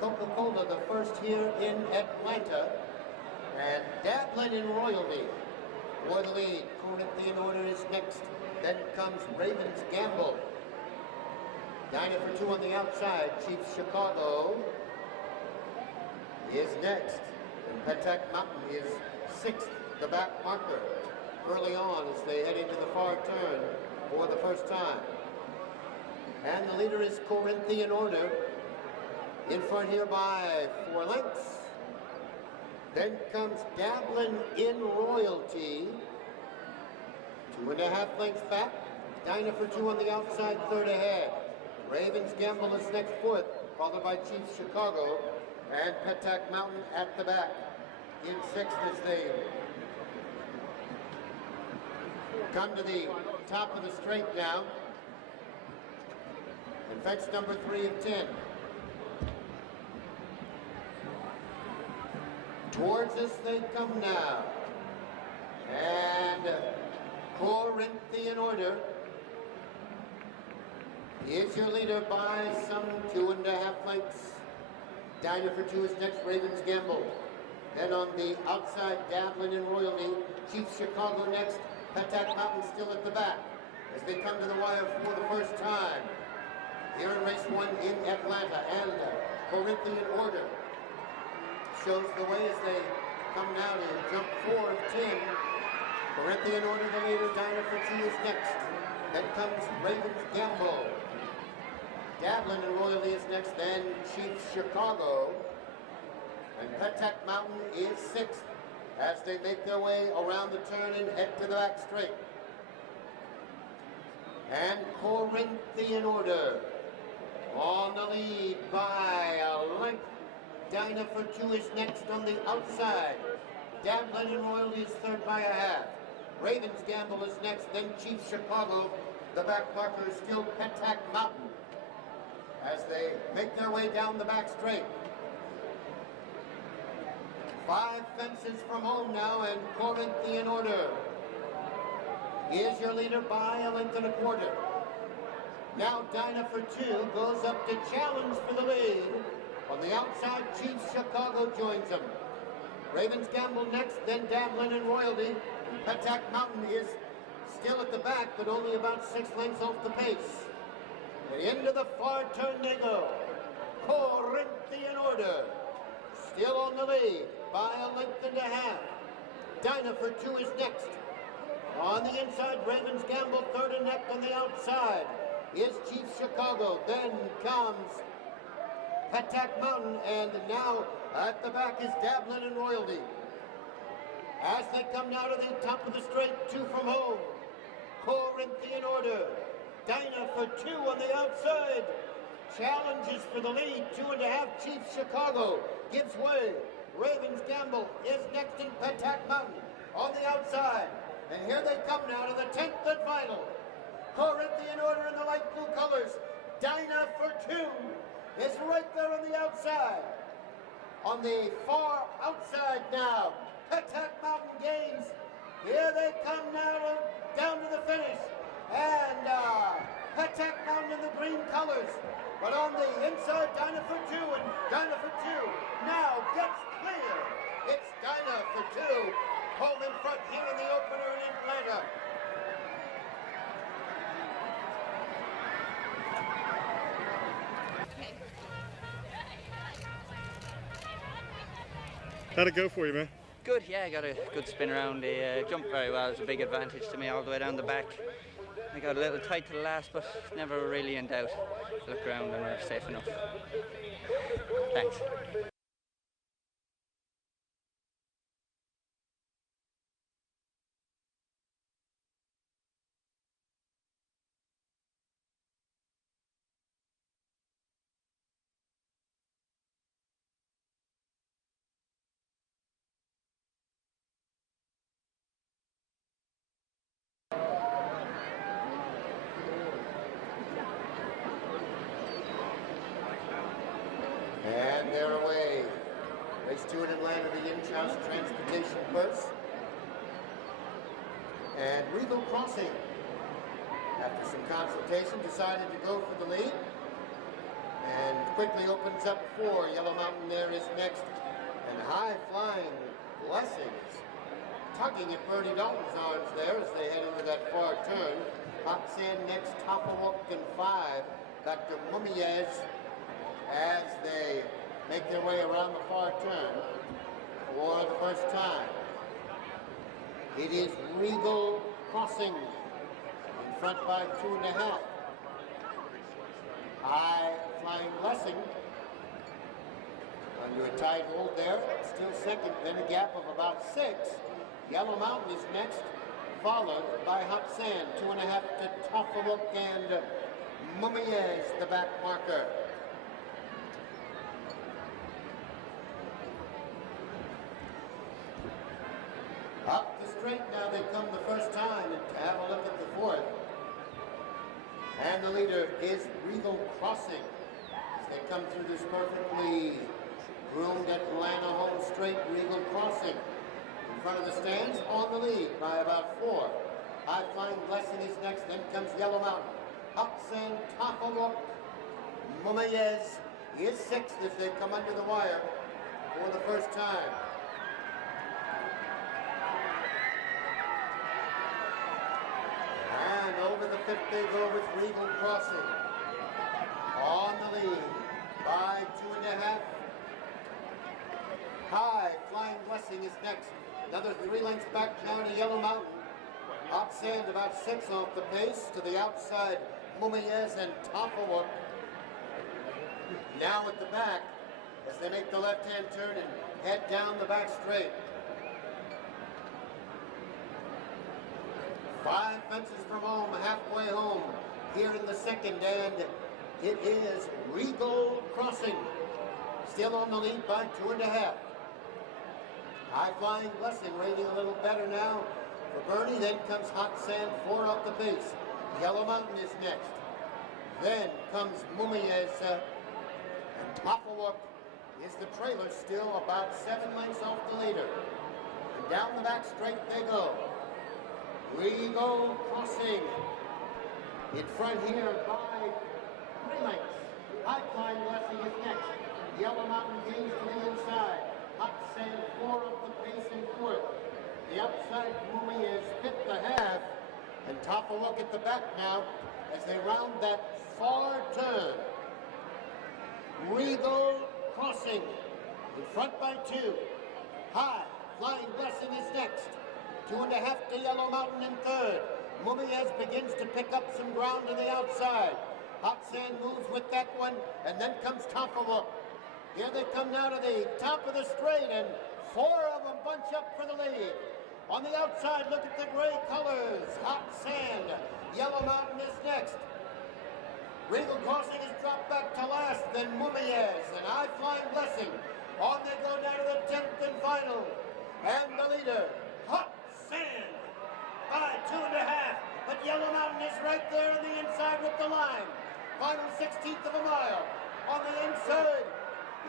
Coca-Cola, the first here in Atlanta. And Dablin in Royalty for the lead. Corinthian Order is next. Then comes Ravens Gamble. Dinah for two on the outside. Chiefs Chicago is next. And Patak Mountain is sixth, the back marker, early on as they head into the far turn for the first time. And the leader is Corinthian Order, in front here by 4 lengths. Then comes Dablin in Royalty, 2.5 lengths back. Dinah for two on the outside, third ahead. Ravens Gamble is next, fourth, followed by Chiefs Chicago, and Patak Mountain at the back in sixth as they come to the top of the straight now. And fence number 3 of 10. Towards us they come now. And Corinthian Order is your leader by some 2.5 lengths. Dinah for two is next, Ravens Gamble. Then on the outside, Dablin in Royalty. Chiefs Chicago next. Patak Mountain still at the back as they come to the wire for the first time here in race 1 in Atlanta. And Corinthian Order shows the way as they come now to jump 4 of 10. Corinthian Order, the leader. Dinah for two is next. Then comes Ravens Gamble. Dablin in Royalty is next, then Chiefs Chicago. And Patak Mountain is sixth as they make their way around the turn and head to the back straight. And Corinthian Order on the lead by a length. Dinah for two is next on the outside. Dablin in Royalty is third by a half. Ravens Gamble is next, then Chiefs Chicago. The back marker is still Patak Mountain as they make their way down the back straight. 5 fences from home now, and Corinthian Order is your leader by a length and a quarter. Now Dinah for two goes up to challenge for the lead. On the outside, Chiefs Chicago joins them. Ravens Gamble next, then Dablin in Royalty. Patak Mountain is still at the back, but only about 6 lengths off the pace. And into the far turn they go. Corinthian Order still on the lead by a length and a half. Dinah for two is next. On the inside, Ravens Gamble third and neck. On the outside is Chiefs Chicago. Then comes Patak Mountain, and now at the back is Dablin and Royalty. As they come now to the top of the straight, 2 from home. Corinthian Order. Dinah for two on the outside. Challenges for the lead, 2.5. Chiefs Chicago gives way. Ravens Gamble is next in Patak Mountain on the outside. And here they come now to the 10th and final. Corinthian Order in the light blue colors. Dinah for two is right there on the outside. On the far outside now, Patak Mountain gains. Here they come now down to the finish. And Patak Mountain in the green colors. But on the inside, Dinah for two, and Dinah for two now gets clear. It's Dinah for two, home in front here in the opener in Atlanta. How'd it go for you, man? Good, yeah, I got a good spin around. They jumped very well. It was a big advantage to me all the way down the back. I got a little tight to the last, but never really in doubt. Look around and we're safe enough. Thanks. And they're away. Race 2 in Atlanta, the Enghouse Transportation Bus. And Regal Crossing, after some consultation, decided to go for the lead. And quickly opens up 4. Yellow Mountain there is next. And High Flying Blessings tugging at Bertie Dalton's arms there as they head into that far turn. Hot Sand next, Topawuk and 5. Back to Mumiez as they make their way around the far turn for the first time. It is Regal Crossing in front by 2.5. High Flying Blessing under a tight hold there, still second, then a gap of about 6. Yellow Mountain is next, followed by Hot Sand, 2.5 to Topawuk and Mumiez, the back marker. Up the straight now they come the first time, and to have a look at the 4th. And the leader is Regal Crossing as they come through this perfectly groomed Atlanta home straight. Regal Crossing in front of the stands on the lead by about 4. High Flying Blessing is next, then comes Yellow Mountain. Hot Sand, Topawuk, Mumiez is 6th as they come under the wire for the first time. And over the 5th they go with Regal Crossing on the lead by 2.5. High Flying Blessing is next. Another 3 lengths back now to Yellow Mountain. Hot Sand about 6 off the pace. To the outside, Mumiez and Topawuk. Now at the back as they make the left-hand turn and head down the back straight. 5 fences from home, halfway home here in the second, and it is Regal Crossing still on the lead by 2.5. High Flying Blessing rating a little better now for Bernie. Then comes Hot Sand, 4 off the pace. Yellow Mountain is next. Then comes Mumiez, and Topawuk is the trailer, still about 7 lengths off the leader. And down the back straight they go. Regal Crossing in front here by 3 lengths. High Flying Blessing is next. Yellow Mountain gains to the inside. Hot Sand 4 off the pace in 4th. The outside Mumiez 5th a half. And Topawuk at the back now as they round that far turn. Regal Crossing in front by 2. High Flying Blessing is next. 2.5 to Yellow Mountain in 3rd. Mumiez begins to pick up some ground to the outside. Hot Sand moves with that one, and then comes Topawuk. Here they come now to the top of the straight, and 4 of them bunch up for the lead. On the outside, look at the gray colors. Hot Sand. Yellow Mountain is next. Regal Crossing is dropped back to last, then Mumiez and High Flying Blessing. On they go down to the 10th and final. And the leader, Hot Sand, by 2.5. But Yellow Mountain is right there on the inside with the line. Final 16th of a mile. On the inside,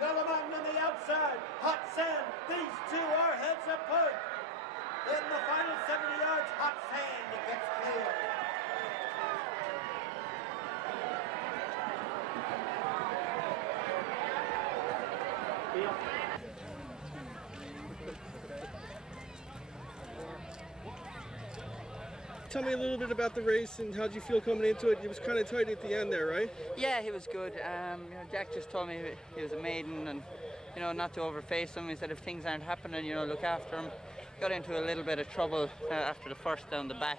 Yellow Mountain on the outside. Hot Sand, these 2 are heads apart. In the final 70 yards, Hot Sand gets clear. Tell me a little bit about the race and how'd you feel coming into it? It was kind of tight at the end there, right? Yeah, he was good. Jack just told me he was a maiden and, not to overface him. He said if things aren't happening, look after him. Got into a little bit of trouble after the first down the back,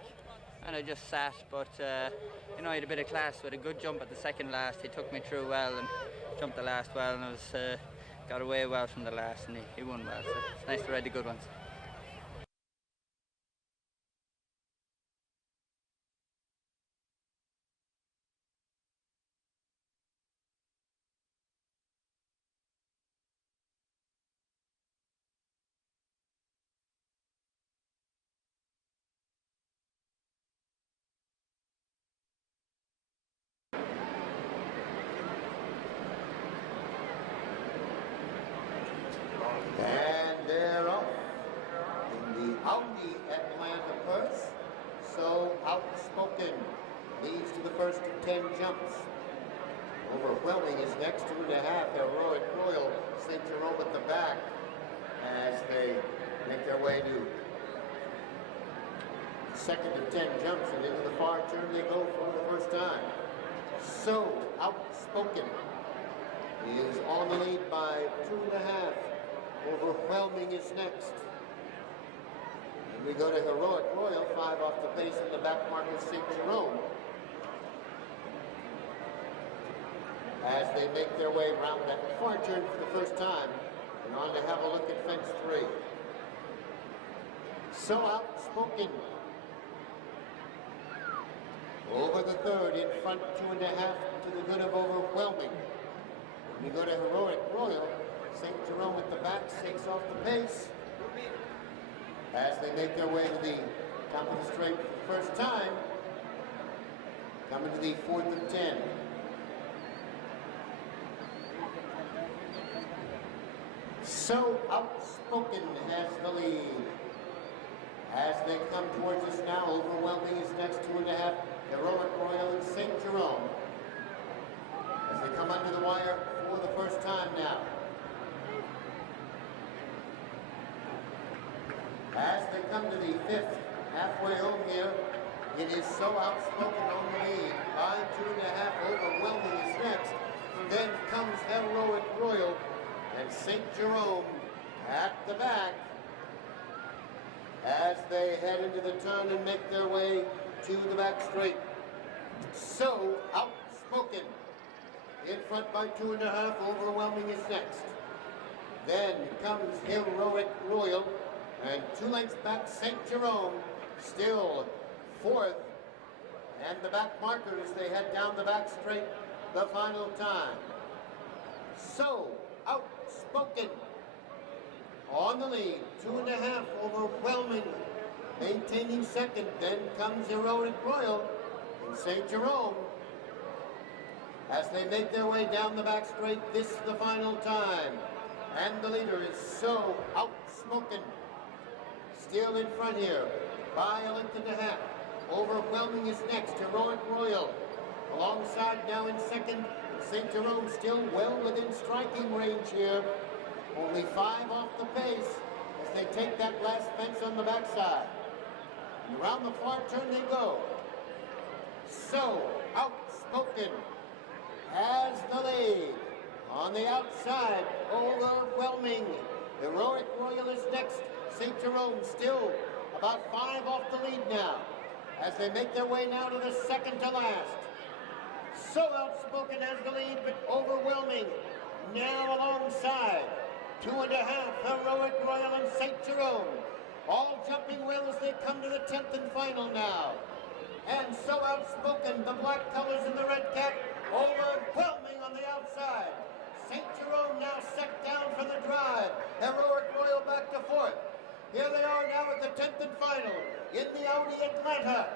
and I just sat. But, he had a bit of class with a good jump at the second last. He took me through well and jumped the last well, and I was got away well from the last, and he won well. So it's nice to ride the good ones. And they're off in the Audi Atlanta purse. So Outspoken leads to the first of 10 jumps. Overwhelming is next, 2.5. Heroic Royal, St. Jerome at the back as they make their way to second of 10 jumps, and into the far turn they go for the first time. So Outspoken is on the lead by 2.5. Overwhelming is next. And we go to Heroic Royal, 5 off the pace, and the back marker St. Jerome, as they make their way around that far turn for the first time and on to have a look at fence 3. So Outspoken over the third, in front 2.5 to the good of Overwhelming. We go to Heroic Royal, St. Jerome at the back, 6 off the pace as they make their way to the top of the straight for the first time, coming to the 4th of 10. So Outspoken has the lead. As they come towards us now, Overwhelming is next, 2.5. Heroic Royal and St. Jerome as they come under the wire for the first time now. As they come to the 5th, halfway home here, it is So Outspoken on the lead by 2.5. Overwhelming is next. Then comes Heroic Royal and St. Jerome at the back as they head into the turn and make their way to the back straight. So Outspoken in front by 2.5. Overwhelming is next. Then comes Heroic Royal, and 2 lengths back St. Jerome, still 4th. And the back marker as they head down the back straight the final time. So Outspoken on the lead, 2.5. Overwhelming maintaining second. Then comes Heroic Royal and St. Jerome as they make their way down the back straight. This is the final time, and the leader is So Outspoken, still in front here by 1.5 lengths. Overwhelming is next. Heroic Royal alongside now in second. St. Jerome still well within striking range here. Only 5 off the pace as they take that last fence on the backside. And around the far turn they go. So Outspoken has the lead. On the outside, Overwhelming. Heroic Royal is next. St. Jerome still about 5 off the lead now as they make their way now to the second to last. So Outspoken has the lead, but Overwhelming now alongside 2.5. Heroic Royal and St. Jerome, all jumping well as they come to the 10th and final now. And So Outspoken, the black colors and the red cap, Overwhelming on the outside. St. Jerome now set down for the drive. Heroic Royal back to 4th. Here they are now at the 10th and final in the Audi Atlanta.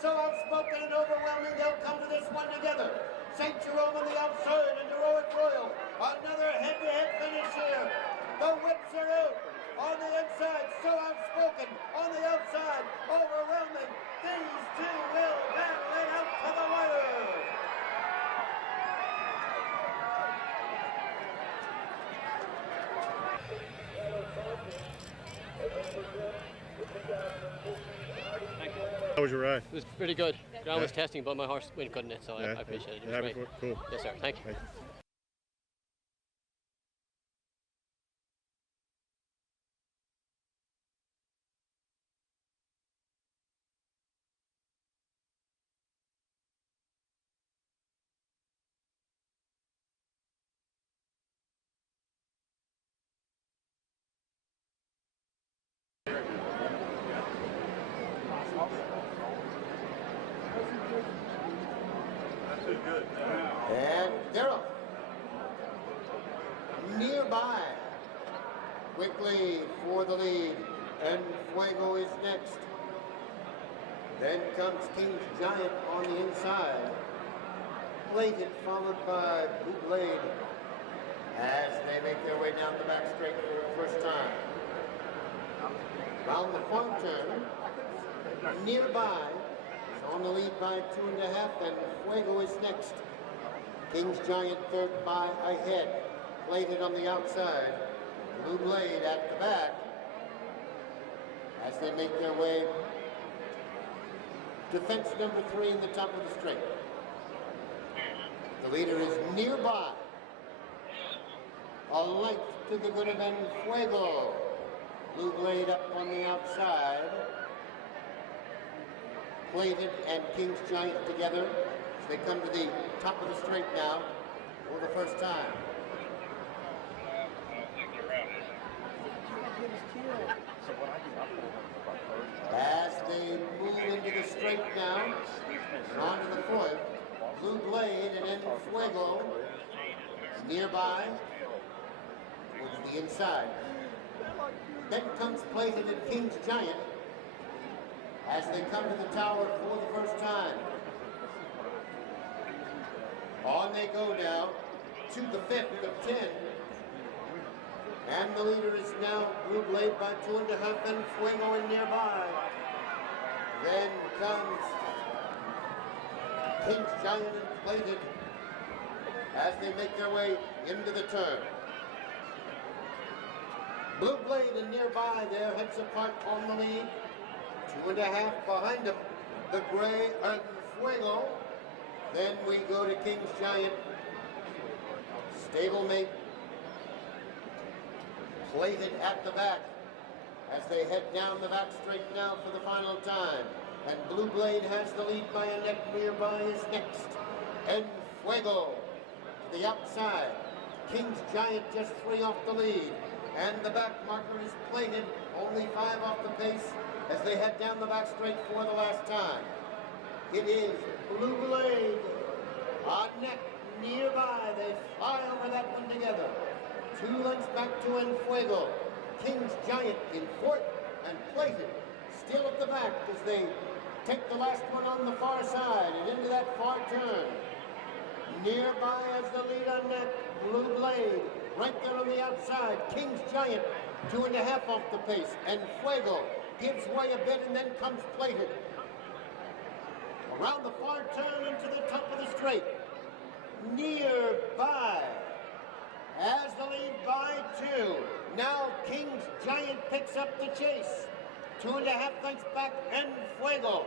So Outspoken and Overwhelming, they'll come to this one together. St. Jerome on the outside and Heroic Royal. Another head-to-head finish here. The whips are out. On the inside, So Outspoken. On the outside, Overwhelming. These two will battle it out to the wire. How was your ride? It was pretty good. Ground was testing, but my horse went good in it, so I appreciate it. It was great. Cool. Yes, sir. Thank you. Thanks. And they're up. Nearby, quickly for the lead, and Fuego is next. Then comes King's Giant on the inside. Plated followed by Blue Blade as they make their way down the back straight for the first time. Round the front turn, Nearby is on the lead by 2.5, and Fuego is next. King's Giant third by ahead. Plated on the outside. Blue Blade at the back as they make their way to fence number 3 in the top of the straight. The leader is nearby. A length to the good of Fuego. Blue Blade up on the outside. Plated and King's Giant together as they come to the top of the straight now for the first time. As they move into the straight now, and onto the fourth, Blue Blade and Fuego nearby to the inside. Then comes Plated and King's Giant as they come to the tower for the first time. On they go now to the 5th of 10. And the leader is now Blue Blade by 2.5 and Fuego in nearby. Then comes King's Giant and Plated as they make their way into the turn. Blue Blade and nearby there, heads apart on the lead. 2.5 behind them, the gray and Fuego. Then we go to King's Giant, stablemate Plated at the back as they head down the back straight now for the final time. And Blue Blade has the lead by a neck. Nearby is next. And Fuego to the outside. King's Giant just 3 off the lead. And the back marker is Plated, only 5 off the pace as they head down the back straight for the last time. It is Blue Blade on neck nearby. They fly over that one together. 2 lengths back to Fuego. King's Giant in 4th and Plated still at the back as they take the last one on the far side and into that far turn. Nearby as the lead on neck, Blue Blade. Right there on the outside, King's Giant, 2.5 off the pace, and Fuego gives way a bit and then comes Plated. Around the far turn into the top of the straight. Nearby, as the lead by 2. Now King's Giant picks up the chase. 2.5 lengths back, and Fuego.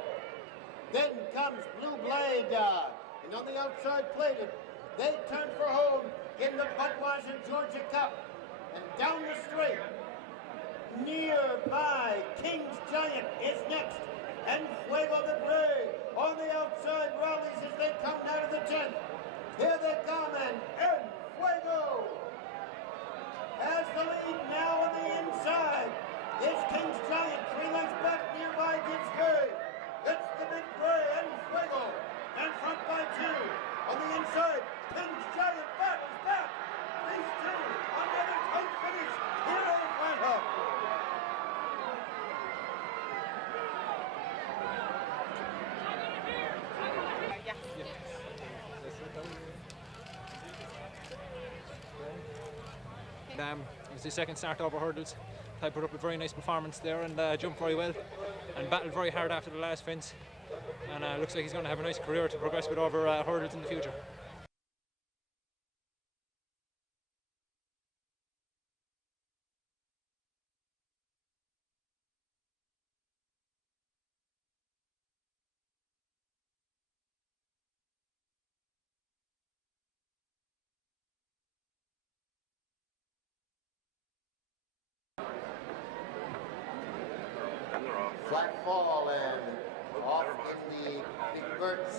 Then comes Blue Blade, and on the outside Plated. They turn for home in the Budweiser Georgia Cup. And down the straight, nearby, King's Giant is next. And Fuego the Gray on the outside rallies as they come down to the 10th. Here they come, and Fuego has the lead now on the inside. Is King's Giant, 3 lengths back, nearby gives way. It's the big Gray and Fuego, and front by 2. On the inside, King's Giant back is back. These 2 on another tight finish. Here in Atlanta. It was his second start over hurdles. Ty put up a very nice performance there and jumped very well and battled very hard after the last fence. And looks like he's going to have a nice career to progress with over hurdles in the future. Flat fall and off in the big Berts.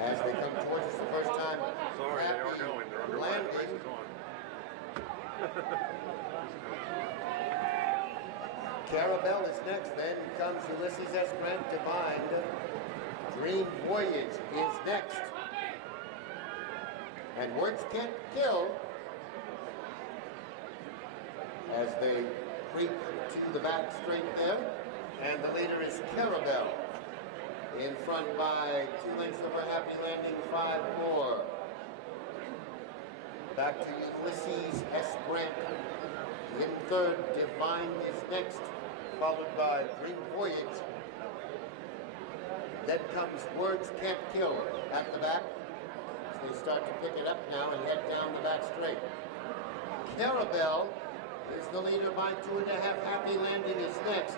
As they come towards us the first time, Sorry, they are going. They're under landing. races on. Carabelle is next, then comes Ulysses S. Grant to bind. Dream Voyage is next. And Words Can't Kill as they creep to the back straight there. And the leader is Carabelle. In front by 2 lengths over Happy Landing, 5 more. Back to Ulysses S. Grant. In third, Divine is next, followed by Dream Voyage. Then comes Words Can't Kill at the back. As they start to pick it up now and head down the back straight. Carabelle is the leader by 2.5. Happy Landing is next.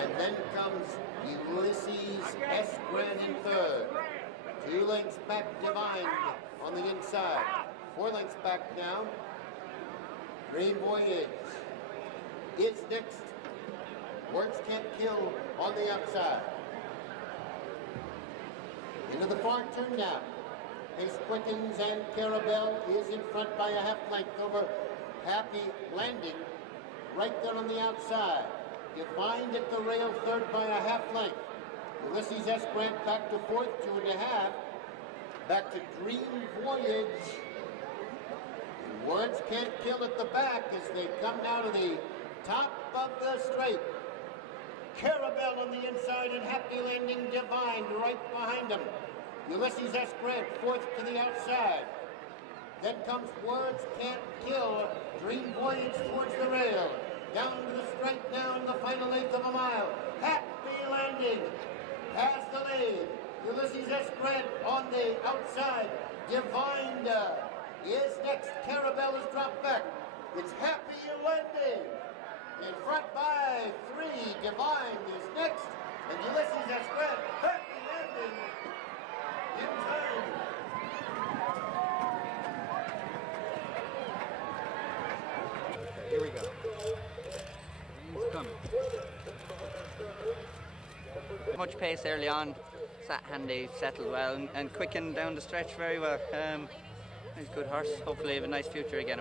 And then comes Ulysses S. Grant in third. 2 lengths back, Divine on the inside. 4 lengths back now. Dream Voyage is next. Words Can't Kill on the outside. Into the far turn now. Pace quickens and Carabelle is in front by a half length over Happy Landing. Right there on the outside. Divine at the rail, third by a half length. Ulysses S. Grant back to fourth, 2.5. Back to Dream Voyage. And Words Can't Kill at the back as they come now to the top of the straight. Carabelle on the inside and Happy Landing, Divine right behind them. Ulysses S. Grant fourth to the outside. Then comes Words Can't Kill. Dream Voyage towards the rail. Down to the straight now in the final 1/8 of a mile. Happy Landing has the lead. Ulysses S. Grant on the outside. Divine is next. Carabelle is dropped back. It's Happy Landing. In front by 3. Divine is next. And Ulysses S. Grant. Happy Landing in time. Here we go. He's coming. Much pace early on, sat handy, settled well, and quickened down the stretch very well. He's a good horse. Hopefully have a nice future again.